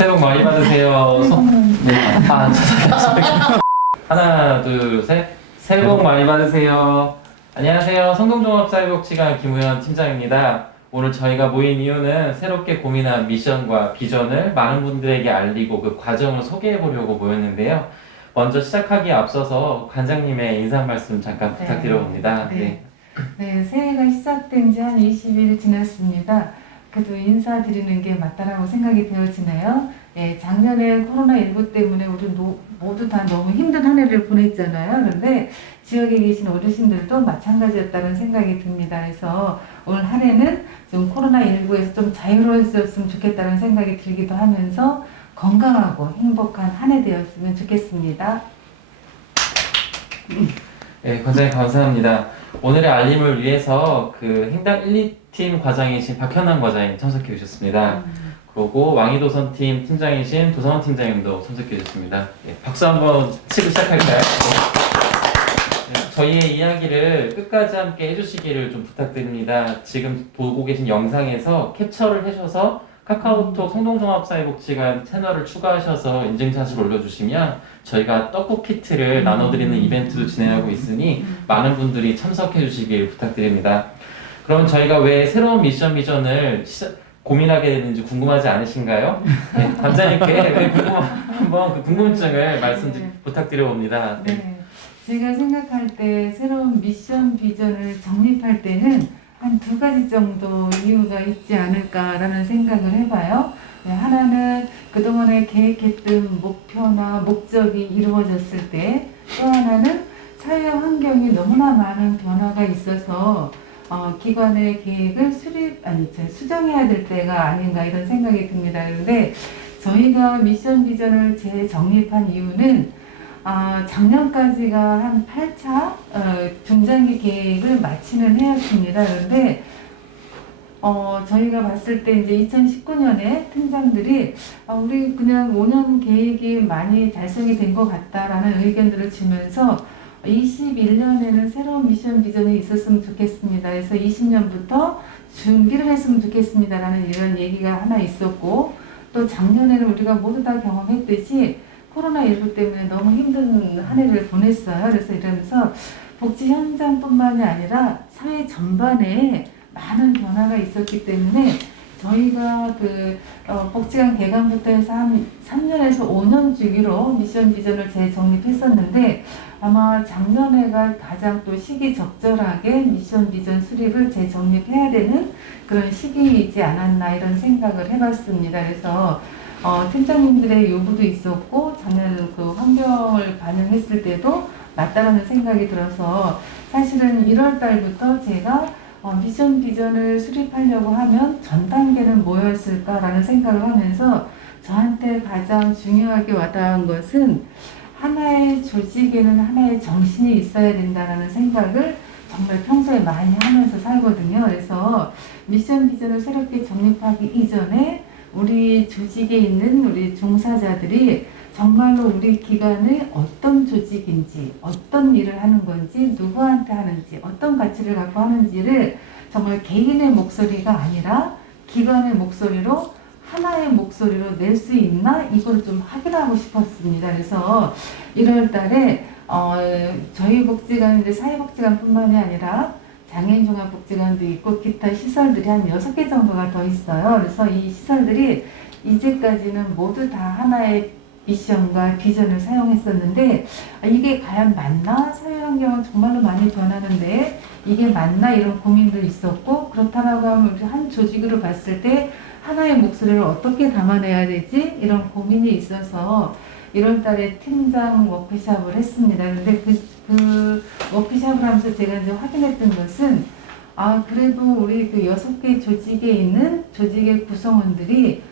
새해 복 많이 받으세요. 네. 하나, 둘, 셋. 새해 복 많이 받으세요. 안녕하세요. 성동종합사회복지관 김우현 팀장입니다. 오늘 저희가 모인 이유는 새롭게 고민한 미션과 비전을 많은 분들에게 알리고 그 과정을 소개해 보려고 모였는데요. 먼저 시작하기에 앞서서 관장님의 인사 말씀 잠깐 부탁드려봅니다. 네, 새해가 시작된 지 한 20일 지났습니다. 그래도 인사드리는 게 맞다라고 생각이 되어지네요. 예, 작년에 코로나19 때문에 우리 모두 다 너무 힘든 한 해를 보냈잖아요. 그런데 지역에 계신 어르신들도 마찬가지였다는 생각이 듭니다. 그래서 올 한 해는 좀 코로나19에서 좀 자유로웠으면 좋겠다는 생각이 들기도 하면서 건강하고 행복한 한 해 되었으면 좋겠습니다. 네, 관장님 감사합니다. 오늘의 알림을 위해서 그 행당 1, 2팀 과장이신 박현남 과장님 참석해 주셨습니다. 그리고 왕이도선 팀 팀장이신 도성원 팀장님도 참석해 주셨습니다. 네, 박수 한번 치고 시작할까요? 네, 저희의 이야기를 끝까지 함께 해주시기를 좀 부탁드립니다. 지금 보고 계신 영상에서 캡처를 해셔서 카카오톡 성동종합사회복지관 채널을 추가하셔서 인증샷을 올려주시면 저희가 떡국 키트를 나눠드리는 이벤트도 진행하고 있으니 많은 분들이 참석해 주시길 부탁드립니다. 그럼 저희가 왜 새로운 미션 비전을 고민하게 됐는지 궁금하지 않으신가요? 네, 관장님께 왜 한번 그 궁금증을 말씀 부탁드려봅니다. 네, 제가 생각할 때 새로운 미션 비전을 정립할 때는 한 두 가지 정도 이유가 있지 않을까라는 생각을 해봐요. 네, 하나는 그동안에 계획했던 목표나 목적이 이루어졌을 때, 또 하나는 사회 환경이 너무나 많은 변화가 있어서 기관의 계획을 수정해야 될 때가 아닌가 이런 생각이 듭니다. 그런데 저희가 미션 비전을 재정립한 이유는 작년까지가 한 8차 중장기 계획을 마치는 해였습니다. 그런데 저희가 봤을 때 이제 2019년에 팀장들이 우리 그냥 5년 계획이 많이 달성이 된 것 같다라는 의견들을 주면서 21년에는 새로운 미션 비전이 있었으면 좋겠습니다. 그래서 20년부터 준비를 했으면 좋겠습니다라는 이런 얘기가 하나 있었고, 또 작년에는 우리가 모두 다 경험했듯이 코로나19 때문에 너무 힘든 한 해를 보냈어요. 그래서 이러면서 복지 현장뿐만이 아니라 사회 전반에 많은 변화가 있었기 때문에 저희가 복지관 개관부터 해서 한 3년에서 5년 주기로 미션 비전을 재정립했었는데, 아마 작년에가 가장 또 시기 적절하게 미션 비전 수립을 재정립해야 되는 그런 시기이지 않았나 이런 생각을 해봤습니다. 그래서 팀장님들의 요구도 있었고, 작년에 그 환경을 반영했을 때도 맞다라는 생각이 들어서 사실은 1월 달부터 제가 미션 비전을 수립하려고 하면 전 단계는 뭐였을까라는 생각을 하면서 저한테 가장 중요하게 와닿은 것은 하나의 조직에는 하나의 정신이 있어야 된다는 생각을 정말 평소에 많이 하면서 살거든요. 그래서 미션 비전을 새롭게 정립하기 이전에 우리 조직에 있는 우리 종사자들이 정말로 우리 기관의 어떤 조직인지, 어떤 일을 하는 건지, 누구한테 하는지, 어떤 가치를 갖고 하는지를 정말 개인의 목소리가 아니라 기관의 목소리로, 하나의 목소리로 낼 수 있나? 이걸 좀 확인하고 싶었습니다. 그래서 1월 달에 저희 복지관, 이제 사회복지관뿐만이 아니라 장애인종합복지관도 있고 기타 시설들이 한 6개 정도가 더 있어요. 그래서 이 시설들이 이제까지는 모두 다 하나의 미션과 비전을 사용했었는데 이게 과연 맞나? 사회환경은 정말로 많이 변하는데 이게 맞나? 이런 고민도 있었고, 그렇다고 하면 우리 한 조직으로 봤을 때 하나의 목소리를 어떻게 담아내야 되지? 이런 고민이 있어서 1월 달에 팀장 워크숍을 했습니다. 근데 그 워크숍을 하면서 제가 이제 확인했던 것은 그래도 우리 그 6개 조직에 있는 조직의 구성원들이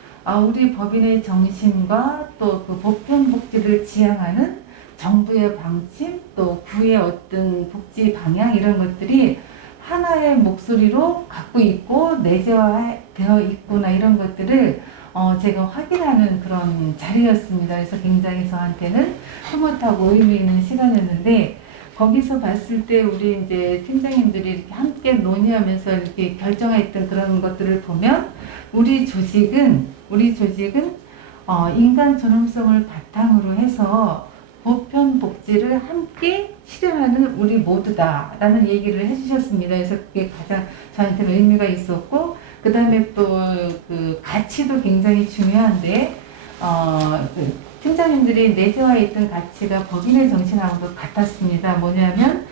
우리 법인의 정신과 또 그 보편 복지를 지향하는 정부의 방침, 또 구의 어떤 복지 방향 이런 것들이 하나의 목소리로 갖고 있고 내재화되어 있구나 이런 것들을 제가 확인하는 그런 자리였습니다. 그래서 굉장히 저한테는 흐뭇하고 의미 있는 시간이었는데, 거기서 봤을 때 우리 이제 팀장님들이 이렇게 함께 논의하면서 이렇게 결정했던 그런 것들을 보면 우리 조직은 인간 존엄성을 바탕으로 해서 보편 복지를 함께 실현하는 우리 모두다라는 얘기를 해주셨습니다. 그래서 그게 가장 저한테는 의미가 있었고, 그 다음에 또 그 가치도 굉장히 중요한데, 그 팀장님들이 내재화에 있던 가치가 법인의 정신하고도 같았습니다. 뭐냐면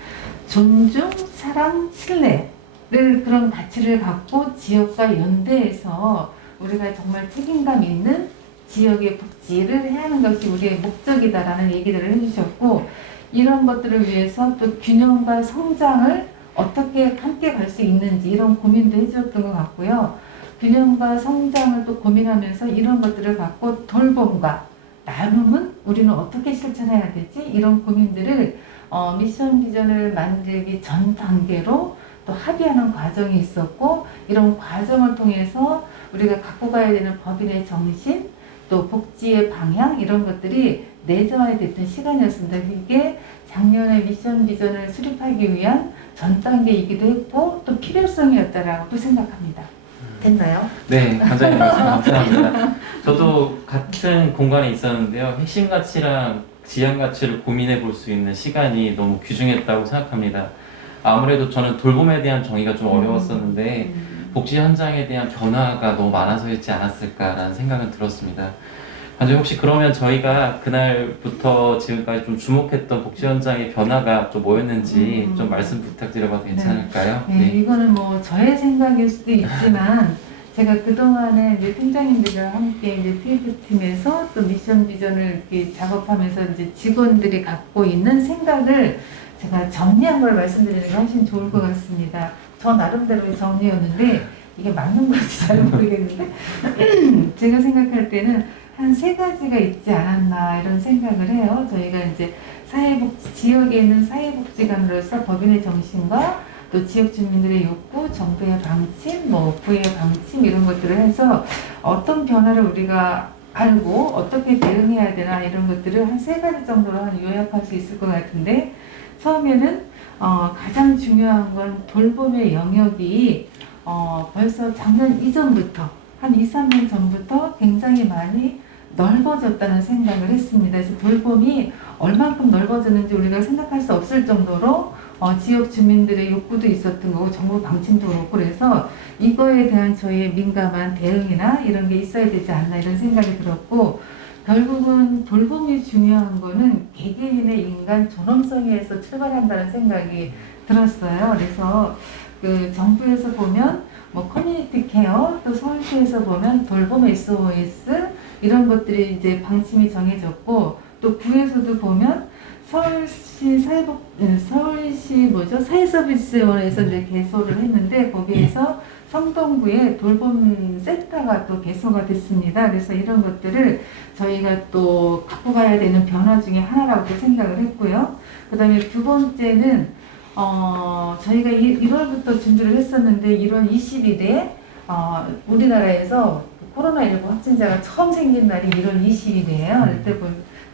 존중, 사랑, 신뢰를 그런 가치를 갖고 지역과 연대해서 우리가 정말 책임감 있는 지역의 복지를 해야 하는 것이 우리의 목적이다라는 얘기들을 해주셨고, 이런 것들을 위해서 또 균형과 성장을 어떻게 함께 갈 수 있는지 이런 고민도 해주셨던 것 같고요. 균형과 성장을 또 고민하면서 이런 것들을 갖고 돌봄과 나눔은 우리는 어떻게 실천해야 되지? 이런 고민들을 미션 비전을 만들기 전 단계로 또 합의하는 과정이 있었고, 이런 과정을 통해서 우리가 갖고 가야 되는 법인의 정신, 또 복지의 방향 이런 것들이 내재화가 됐던 시간이었습니다. 이게 작년에 미션 비전을 수립하기 위한 전 단계이기도 했고 또 필요성이었다라고도 생각합니다. 됐나요? 네, 관장님 말씀 감사합니다. 저도 같은 공간에 있었는데요. 핵심 가치랑 지향 가치를 고민해 볼 수 있는 시간이 너무 귀중했다고 생각합니다. 아무래도 저는 돌봄에 대한 정의가 좀 어려웠었는데 복지 현장에 대한 변화가 너무 많아서였지 않았을까라는 생각은 들었습니다. 관장님 혹시 그러면 저희가 그날부터 지금까지 좀 주목했던 복지 현장의 변화가 좀 뭐였는지 좀 말씀 부탁드려봐도 괜찮을까요? 네, 이거는 뭐 저의 생각일 수도 있지만 제가 그동안에 이제 팀장님들과 함께 이제 TF팀에서 또 미션 비전을 이렇게 작업하면서 이제 직원들이 갖고 있는 생각을 제가 정리한 걸 말씀드리는 게 훨씬 좋을 것 같습니다. 저 나름대로의 정리였는데 이게 맞는 건지 잘 모르겠는데 제가 생각할 때는 한 3가지가 있지 않았나 이런 생각을 해요. 저희가 이제 사회복지, 지역에 있는 사회복지관으로서 법인의 정신과 또 지역 주민들의 욕구, 정부의 방침, 뭐 부의 방침 이런 것들을 해서 어떤 변화를 우리가 알고 어떻게 대응해야 되나 이런 것들을 한 3가지 정도로 한 요약할 수 있을 것 같은데, 처음에는 가장 중요한 건 돌봄의 영역이 벌써 작년 이전부터 한 2, 3년 전부터 굉장히 많이 넓어졌다는 생각을 했습니다. 그래서 돌봄이 얼만큼 넓어졌는지 우리가 생각할 수 없을 정도로 지역 주민들의 욕구도 있었던 거고 정부 방침도 그렇고, 그래서 이거에 대한 저희의 민감한 대응이나 이런 게 있어야 되지 않나 이런 생각이 들었고, 결국은 돌봄이 중요한 거는 개개인의 인간 존엄성에서 출발한다는 생각이 들었어요. 그래서 그 정부에서 보면 뭐 커뮤니티 케어, 또 서울시에서 보면 돌봄 SOS 이런 것들이 이제 방침이 정해졌고, 또 구에서도 보면 서울시 사회서비스원에서 이제 개소를 했는데 거기에서 성동구에 돌봄 센터가 또 개소가 됐습니다. 그래서 이런 것들을 저희가 또 갖고 가야 되는 변화 중에 하나라고 생각을 했고요. 그 다음에 2번째는 저희가 1월부터 준비를 했었는데 1월 20일에 우리나라에서 코로나19 확진자가 처음 생긴 날이 1월 20일이에요.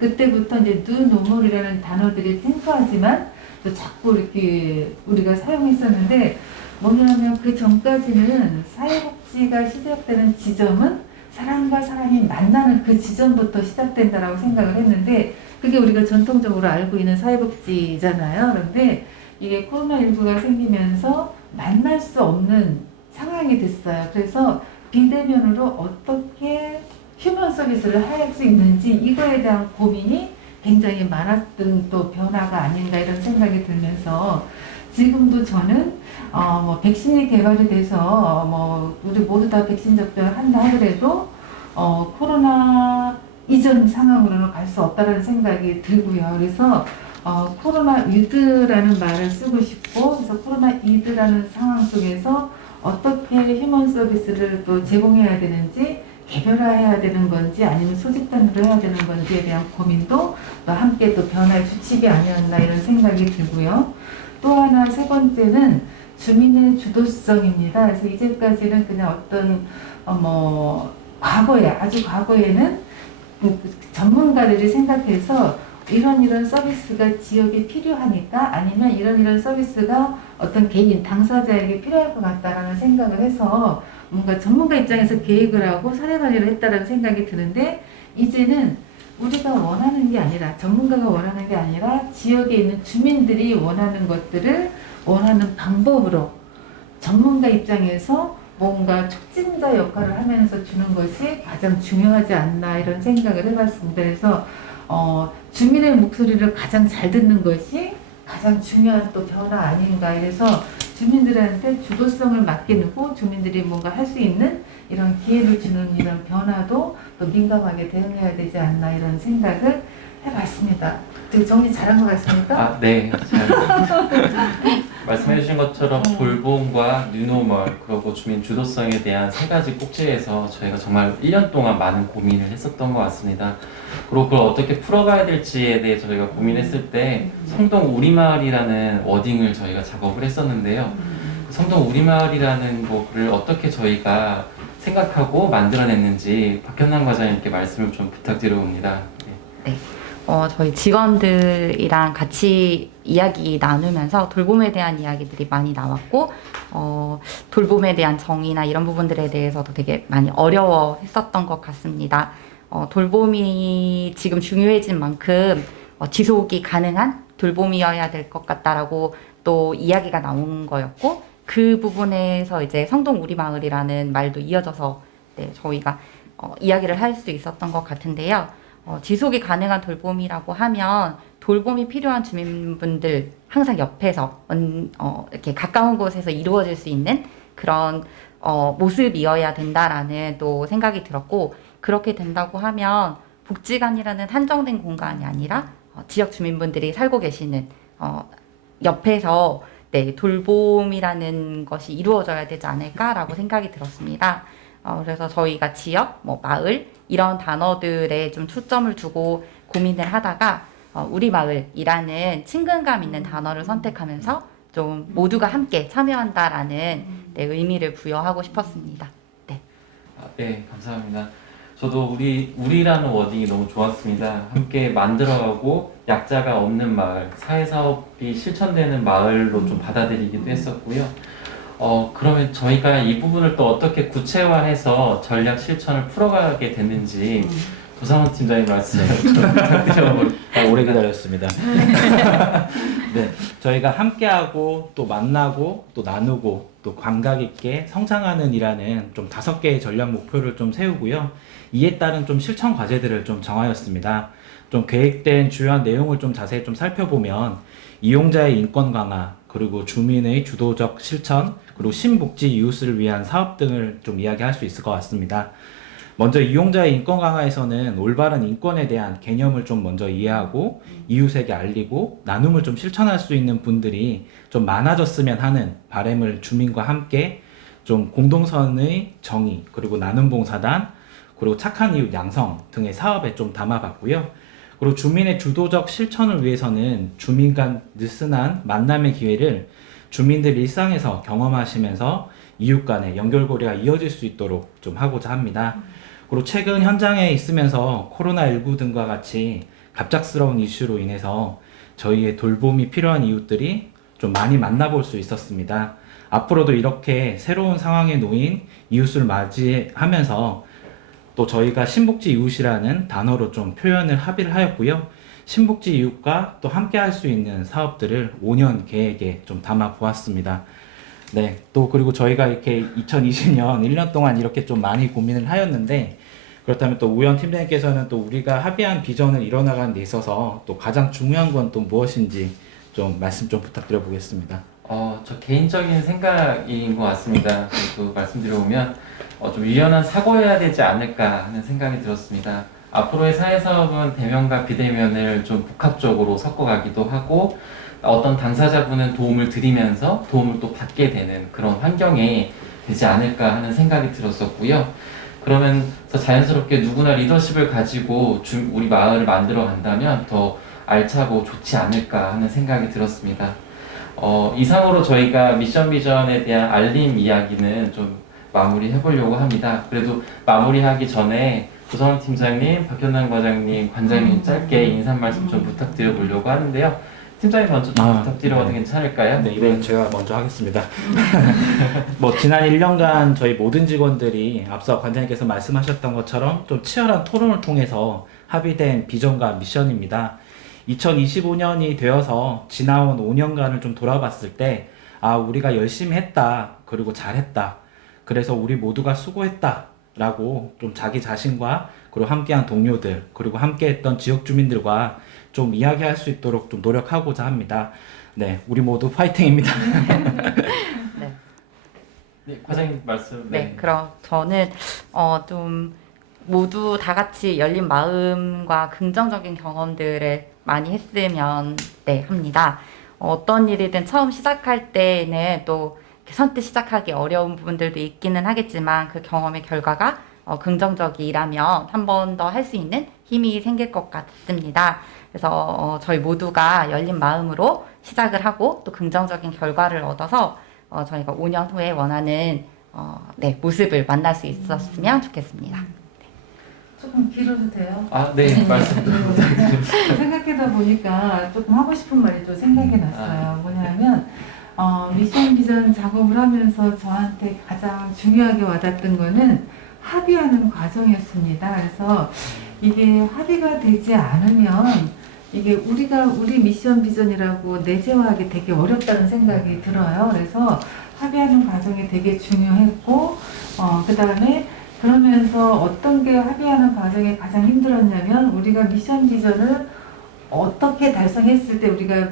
그때부터 이제 뉴노멀이라는 단어들이 생소하지만 또 자꾸 이렇게 우리가 사용했었는데, 뭐냐면 그 전까지는 사회복지가 시작되는 지점은 사람과 사람이 만나는 그 지점부터 시작된다라고 생각을 했는데, 그게 우리가 전통적으로 알고 있는 사회복지잖아요. 그런데 이게 코로나19가 생기면서 만날 수 없는 상황이 됐어요. 그래서 비대면으로 어떻게 휴먼 서비스를 할 수 있는지 이거에 대한 고민이 굉장히 많았던 또 변화가 아닌가 이런 생각이 들면서, 지금도 저는 뭐 백신이 개발이 돼서 뭐 우리 모두 다 백신 접종을 한다 하더라도 코로나 이전 상황으로는 갈 수 없다는 생각이 들고요. 그래서 코로나 위드라는 말을 쓰고 싶고, 그래서 코로나 위드라는 상황 속에서 어떻게 휴먼 서비스를 또 제공해야 되는지, 개별화해야 되는 건지 아니면 소집단으로 해야 되는 건지에 대한 고민도 또 함께 또 변화의 주축이 아니었나 이런 생각이 들고요. 또 하나 3번째는 주민의 주도성입니다. 그래서 이제까지는 그냥 어떤 아주 과거에는 전문가들이 생각해서 이런 서비스가 지역에 필요하니까, 아니면 이런 서비스가 어떤 개인 당사자에게 필요할 것 같다라는 생각을 해서 뭔가 전문가 입장에서 계획을 하고 사례관리를 했다는 생각이 드는데, 이제는 우리가 원하는 게 아니라 전문가가 원하는 게 아니라 지역에 있는 주민들이 원하는 것들을 원하는 방법으로 전문가 입장에서 뭔가 촉진자 역할을 하면서 주는 것이 가장 중요하지 않나 이런 생각을 해봤습니다. 그래서 주민의 목소리를 가장 잘 듣는 것이 가장 중요한 또 변화 아닌가. 이래서 주민들한테 주도성을 맡기고 주민들이 뭔가 할 수 있는 이런 기회를 주는 이런 변화도 또 민감하게 대응해야 되지 않나 이런 생각을 해봤습니다. 되게 정리 잘한 것 같습니까? 아, 네. 잘 말씀해 주신 것처럼 돌봄과 뉴노멀 그리고 주민 주도성에 대한 세 가지 꼭지에서 저희가 정말 1년 동안 많은 고민을 했었던 것 같습니다. 그리고 그걸 어떻게 풀어가야 될지에 대해 저희가 고민했을 때 성동 우리마을이라는 워딩을 저희가 작업을 했었는데요. 그 성동 우리마을이라는 거를 어떻게 저희가 생각하고 만들어냈는지 박현남 과장님께 말씀을 좀 부탁드려봅니다. 네. 저희 직원들이랑 같이 이야기 나누면서 돌봄에 대한 이야기들이 많이 나왔고, 돌봄에 대한 정의나 이런 부분들에 대해서도 되게 많이 어려워했었던 것 같습니다. 돌봄이 지금 중요해진 만큼 지속이 가능한 돌봄이어야 될 것 같다라고 또 이야기가 나온 거였고, 그 부분에서 이제 성동 우리마을이라는 말도 이어져서 네, 저희가 이야기를 할 수 있었던 것 같은데요. 지속이 가능한 돌봄이라고 하면 돌봄이 필요한 주민분들 항상 옆에서 이렇게 가까운 곳에서 이루어질 수 있는 그런 모습이어야 된다라는 또 생각이 들었고, 그렇게 된다고 하면 복지관이라는 한정된 공간이 아니라 지역 주민분들이 살고 계시는 옆에서 네, 돌봄이라는 것이 이루어져야 되지 않을까라고 생각이 들었습니다. 그래서 저희가 지역, 마을 이런 단어들에 좀 초점을 두고 고민을 하다가 우리 마을이라는 친근감 있는 단어를 선택하면서 좀 모두가 함께 참여한다라는 네, 의미를 부여하고 싶었습니다. 네. 네, 감사합니다. 저도 우리라는 워딩이 너무 좋았습니다. 함께 만들어가고 약자가 없는 마을, 사회사업이 실천되는 마을로 좀 받아들이기도 했었고요. 그러면 저희가 이 부분을 또 어떻게 구체화해서 전략 실천을 풀어가게 됐는지 도상훈 팀장님 말씀을 좀 부탁드려볼게요. 오래 기다렸습니다. 네, 저희가 함께하고 또 만나고 또 나누고 또 감각 있게 성장하는 이라는 좀 5개의 전략 목표를 좀 세우고요. 이에 따른 좀 실천 과제들을 좀 정하였습니다. 좀 계획된 주요한 내용을 좀 자세히 좀 살펴보면 이용자의 인권 강화, 그리고 주민의 주도적 실천, 그리고 신복지 이웃을 위한 사업 등을 좀 이야기할 수 있을 것 같습니다. 먼저 이용자의 인권 강화에서는 올바른 인권에 대한 개념을 좀 먼저 이해하고 이웃에게 알리고 나눔을 좀 실천할 수 있는 분들이 좀 많아졌으면 하는 바람을 주민과 함께 좀 공동선의 정의, 그리고 나눔 봉사단, 그리고 착한 이웃 양성 등의 사업에 좀 담아봤고요. 그리고 주민의 주도적 실천을 위해서는 주민 간 느슨한 만남의 기회를 주민들 일상에서 경험하시면서 이웃 간의 연결고리가 이어질 수 있도록 좀 하고자 합니다. 그리고 최근 현장에 있으면서 코로나19 등과 같이 갑작스러운 이슈로 인해서 저희의 돌봄이 필요한 이웃들이 좀 많이 만나볼 수 있었습니다. 앞으로도 이렇게 새로운 상황에 놓인 이웃을 맞이하면서 또 저희가 신복지 이웃이라는 단어로 좀 표현을 합의를 하였고요. 신복지 이웃과 또 함께 할 수 있는 사업들을 5년 계획에 좀 담아 보았습니다. 네, 또 그리고 저희가 이렇게 2020년 1년 동안 이렇게 좀 많이 고민을 하였는데, 그렇다면 또 우현 팀장님께서는 또 우리가 합의한 비전을 이뤄나가는 데 있어서 또 가장 중요한 건 또 무엇인지 좀 말씀 좀 부탁드려 보겠습니다. 저 개인적인 생각인 것 같습니다. 그리고 말씀드려보면 좀 유연한 사고해야 되지 않을까 하는 생각이 들었습니다. 앞으로의 사회사업은 대면과 비대면을 좀 복합적으로 섞어가기도 하고, 어떤 당사자분은 도움을 드리면서 도움을 또 받게 되는 그런 환경이 되지 않을까 하는 생각이 들었었고요. 그러면서 자연스럽게 누구나 리더십을 가지고 우리 마을을 만들어 간다면 더 알차고 좋지 않을까 하는 생각이 들었습니다. 이상으로 저희가 미션 비전에 대한 알림 이야기는 좀 마무리 해보려고 합니다. 그래도 마무리하기 전에 조성원 팀장님, 박현남 과장님, 관장님 짧게 인사 말씀 좀 부탁드려 보려고 하는데요. 팀장님 먼저 좀 아, 부탁드려도 네. 괜찮을까요? 네, 이번엔 제가 먼저 하겠습니다. 뭐 지난 1년간 저희 모든 직원들이 앞서 관장님께서 말씀하셨던 것처럼 좀 치열한 토론을 통해서 합의된 비전과 미션입니다. 2025년이 되어서 지나온 5년간을 좀 돌아봤을 때, 아, 우리가 열심히 했다, 그리고 잘했다, 그래서 우리 모두가 수고했다 라고 좀 자기 자신과 그리고 함께한 동료들, 그리고 함께했던 지역 주민들과 좀 이야기할 수 있도록 좀 노력하고자 합니다. 네, 우리 모두 파이팅입니다. 네. 네, 과장님 말씀. 네, 그럼 저는 좀 모두 다 같이 열린 마음과 긍정적인 경험들을 많이 했으면 합니다. 어떤 일이든 처음 시작할 때는 또 이렇게 선뜻 시작하기 어려운 부분들도 있기는 하겠지만 그 경험의 결과가 긍정적이라면 한 번 더 할 수 있는 힘이 생길 것 같습니다. 그래서 저희 모두가 열린 마음으로 시작을 하고 또 긍정적인 결과를 얻어서 저희가 5년 후에 원하는 모습을 만날 수 있었으면 좋겠습니다. 조금 길어도 돼요? 아, 네, 말씀 부탁드립니다. 생각하다 보니까 조금 하고 싶은 말이 또 생각이 났어요. 뭐냐면 미션 비전 작업을 하면서 저한테 가장 중요하게 와닿던 거는 합의하는 과정이었습니다. 그래서 이게 합의가 되지 않으면 이게 우리 미션 비전이라고 내재화하기 되게 어렵다는 생각이 들어요. 그래서 합의하는 과정이 되게 중요했고 그 다음에 그러면서 어떤 게 합의하는 과정이 가장 힘들었냐면 우리가 미션 비전을 어떻게 달성했을 때 우리가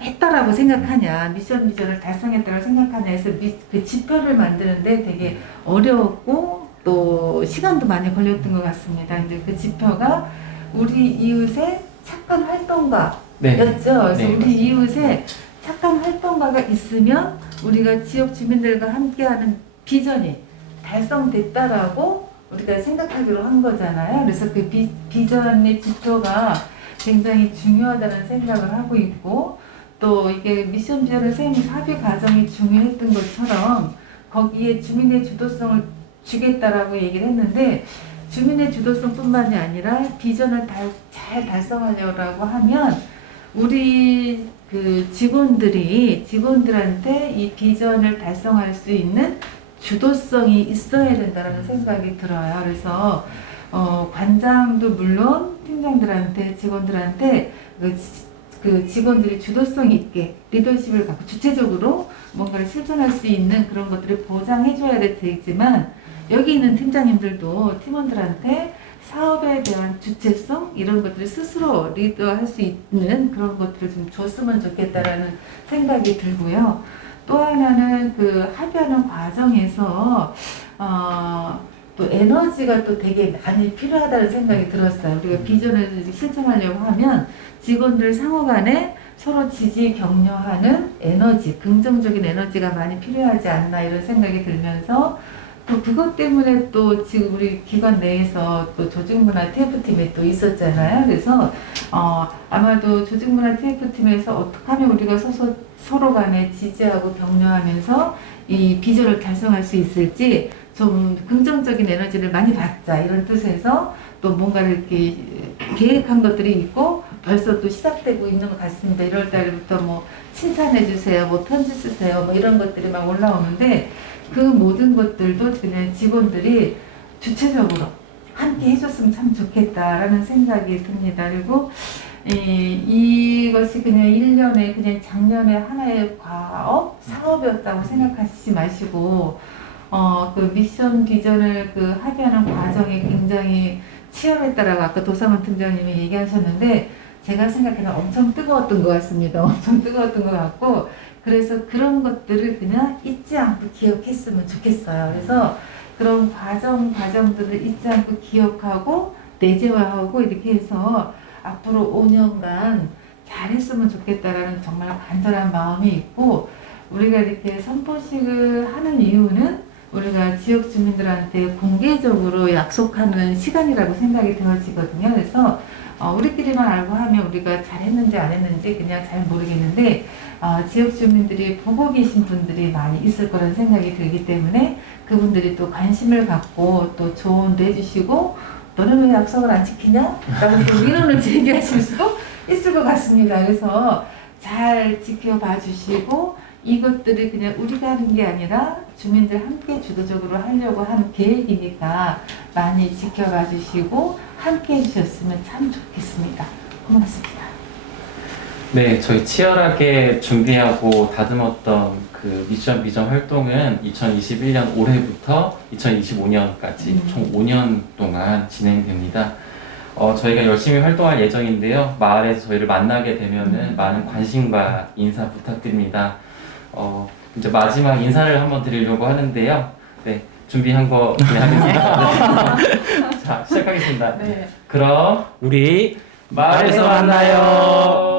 했다라고 생각하냐, 미션 비전을 달성했다고 생각하냐 해서 그 지표를 만드는데 되게 어려웠고 또 시간도 많이 걸렸던 것 같습니다. 근데 그 지표가 우리 이웃의 착한 활동가였죠. 네. 그래서 네, 우리 맞습니다. 이웃에 착한 활동가가 있으면 우리가 지역 주민들과 함께하는 비전이 달성됐다라고 우리가 생각하기로 한 거잖아요. 그래서 그 비전의 지표가 굉장히 중요하다는 생각을 하고 있고 또 이게 미션 비전을 세우면서 합의 과정이 중요했던 것처럼 거기에 주민의 주도성을 주겠다라고 얘기를 했는데 주민의 주도성뿐만이 아니라 비전을 잘 달성하려고 하면 우리 그 직원들한테 이 비전을 달성할 수 있는 주도성이 있어야 된다는 생각이 들어요. 그래서 관장도 물론 팀장들한테 직원들한테 그 직원들이 주도성 있게 리더십을 갖고 주체적으로 뭔가를 실천할 수 있는 그런 것들을 보장해줘야 되지만 여기 있는 팀장님들도 팀원들한테 사업에 대한 주체성 이런 것들을 스스로 리더할 수 있는 그런 것들을 좀 줬으면 좋겠다라는 생각이 들고요. 또 하나는 그 합의하는 과정에서 또 에너지가 또 되게 많이 필요하다는 생각이 들었어요. 우리가 비전을 실천하려고 하면 직원들 상호 간에 서로 지지 격려하는 에너지, 긍정적인 에너지가 많이 필요하지 않나 이런 생각이 들면서 또 그것 때문에 또 지금 우리 기관 내에서 또 조직문화 TF팀에 또 있었잖아요. 그래서 아마도 조직문화 TF팀에서 어떻게 하면 우리가 서로 간에 지지하고 격려하면서 이 비전을 달성할 수 있을지 좀 긍정적인 에너지를 많이 받자 이런 뜻에서 또 뭔가를 이렇게 계획한 것들이 있고 벌써 또 시작되고 있는 것 같습니다. 1월 달부터 뭐 칭찬해 주세요, 뭐 편지 쓰세요, 뭐 이런 것들이 막 올라오는데 그 모든 것들도 그냥 직원들이 주체적으로 함께 해줬으면 참 좋겠다라는 생각이 듭니다. 그리고 이것이 그냥 1년에 그냥 작년에 하나의 사업이었다고 생각하시지 마시고 그 미션 비전을 그 합의하는 과정이 굉장히 치열했다라고 아까 도상원 팀장님이 얘기하셨는데 제가 생각해는 엄청 뜨거웠던 것 같습니다. 엄청 뜨거웠던 것 같고 그래서 그런 것들을 그냥 잊지 않고 기억했으면 좋겠어요. 그래서 그런 과정들을 잊지 않고 기억하고 내재화하고 이렇게 해서 앞으로 5년간 잘했으면 좋겠다라는 정말 간절한 마음이 있고 우리가 이렇게 선포식을 하는 이유는 우리가 지역 주민들한테 공개적으로 약속하는 시간이라고 생각이 되어지거든요. 그래서 우리끼리만 알고 하면 우리가 잘했는지 안 했는지 그냥 잘 모르겠는데 지역 주민들이 보고 계신 분들이 많이 있을 거라는 생각이 들기 때문에 그분들이 또 관심을 갖고 또 조언도 해주시고 너는 왜 약속을 안 지키냐? 라고 또 민원을 제기하실 수도 있을 것 같습니다. 그래서 잘 지켜봐 주시고 이것들이 그냥 우리가 하는 게 아니라 주민들 함께 주도적으로 하려고 하는 계획이니까 많이 지켜봐 주시고 함께 해주셨으면 참 좋겠습니다. 고맙습니다. 네, 저희 치열하게 준비하고 다듬었던 그 미션 비전 활동은 2021년 올해부터 2025년까지 총 5년 동안 진행됩니다. 저희가 열심히 활동할 예정인데요. 마을에서 저희를 만나게 되면은 많은 관심과 인사 부탁드립니다. 이제 마지막 인사를 한번 드리려고 하는데요. 네, 준비한 거 하겠습니다. 자, 시작하겠습니다. 네. 그럼 우리 마을에서 만나요.